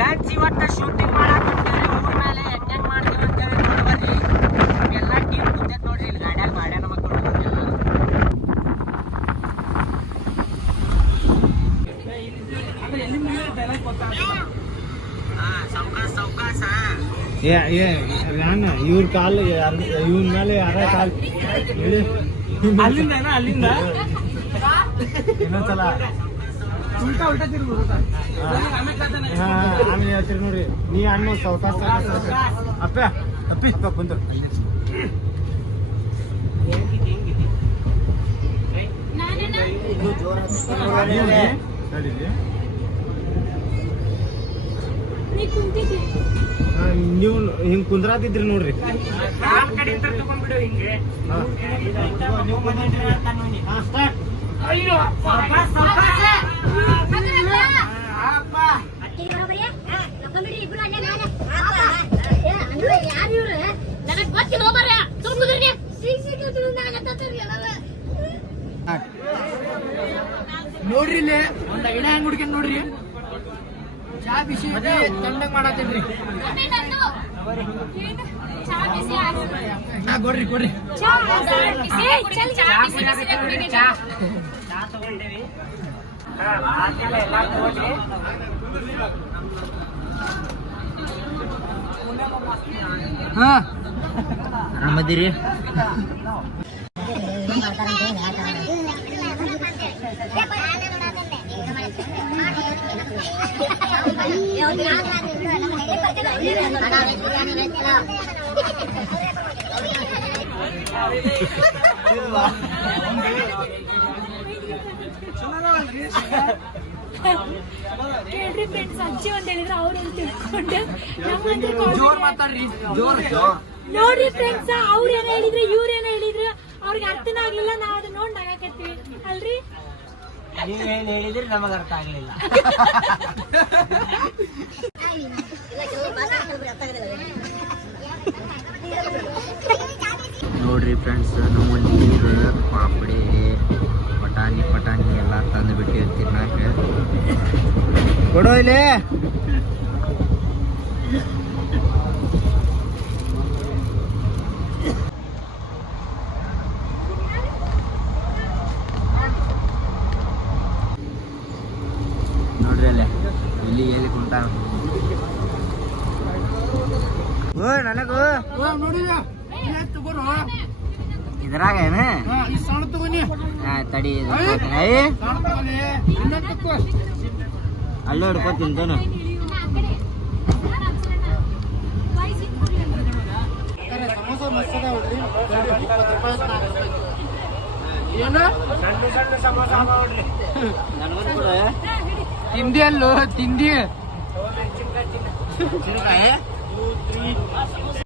Friends ಇವತ್ತು shooting ಮಾಡಕ್ ಊರ ಮೇಲೆ ಹೆಂಗ್ ಹೆಂಗ್ ಮಾಡ್ತೀವಿ ಅಂತೇಳಿ ನೋಡ್ಬರ್ರಿ. ಎಲ್ಲ ಟೀಮ್ ಕುಂತೈತೆ ನೋಡ್ರಿ. ಇಲ್ಲಿ ಗಾಡ್ಯಾಗ ಬಾಡ್ಯಾನ ಮಕ್ಕಳು ಇವ್ರ ಕಾಲ್ ಇವನ್ ಮೇಲೆ ಯಾರ ಕಾಲ್. ಅಲ್ಲಿಂದ ಅಲ್ಲಿಂದ? ಇನ್ನೊಂದ್ಸಲ. ಆಮೇಲೆ ಹೇಳ್ತೀರಿ ನೋಡ್ರಿ. ನೀ ಅಣ್ಣ ಸಾವ್ಕಾಸ್ ಅಪ್ಪ ಅಪ್ಪಿ ಅಪ್ಪ ಕುಂತಿದ್ದಿ. ನೀವು ಹಿಂಗ್ ಕುಂದ್ರಾತಿದ್ರಿ ನೋಡ್ರಿ. ಅಯ್ಯೋ ನೋಡ್ರಿ ಇಲ್ಲಿ ಒಂದ್ ಗಿಡ ಹೆಂಗ್ ಹುಡ್ಕೊಂಡ್ ನೋಡ್ರಿ? ಚಾ ಬಿಸಿ ತಣ್ಣಗ್ ಮಾಡತ್ತೀನ್ರಿ ನಾ ಕೊಡ್ರಿ ಕೊಡ್ರಿ. ಚಾ. ಚಾ ತಗೊಂಡೇವಿ. ಹಾ ಆರಾಮದಿರಿ ಕೇಳ್ರಿ ಫ್ರೆಂಡ್ಸ್ ಅಜ್ಜಿ ಒಂದ್ ಹೇಳಿದ್ರೆ ಅವ್ರು ಅಂತ ತಿಳ್ಕೊಂಡು. ನಮ್ಮಂದ್ರೆ ನೋಡ್ರಿ ಫ್ರೆಂಡ್ಸ್ ಅವ್ರ ಏನ ಹೇಳಿದ್ರು ಇವ್ರ ಏನ ಹೇಳಿದ್ರು ಅವ್ರಿಗೆ ಅರ್ಥನ ಆಗ್ಲಿಲ್ಲ ನಾವ್ ಅದನ್ನ ನೋಡ್ ನಗಾಕತ್ತೀವಿ ಅಲ್ರಿ? ನೀವ್ ಏನ್ ಹೇಳಿದ್ರಿ ನಮಗ ಅರ್ಥ ಆಗ್ಲಿಲ್ಲ. ನೋಡ್ರಿ ಫ್ರೆಂಡ್ಸ್ ನಮ್ಮಲ್ಲಿ ಕೊಡೋ ಇಲ್ಲಿ ನೋಡ್ರಿ ಅಲ್ಲೇ ಇಲ್ಲಿ ಎಲ್ಲಿ ಕುಂತ ಓ ನನಗೂ ಇದ್ರಾಗ ಏನ ಹಾ, ತಡಿ ಅಲ್ಲೇ ಹಿಡ್ಕೊ ತಿಂತೇನು ನನಗೊಂದು ಕೊಡು. ತಿಂದಿ ಅಲ್ಲೋ ತಿಂದಿ ಸಿರಿಕಾಯಿ?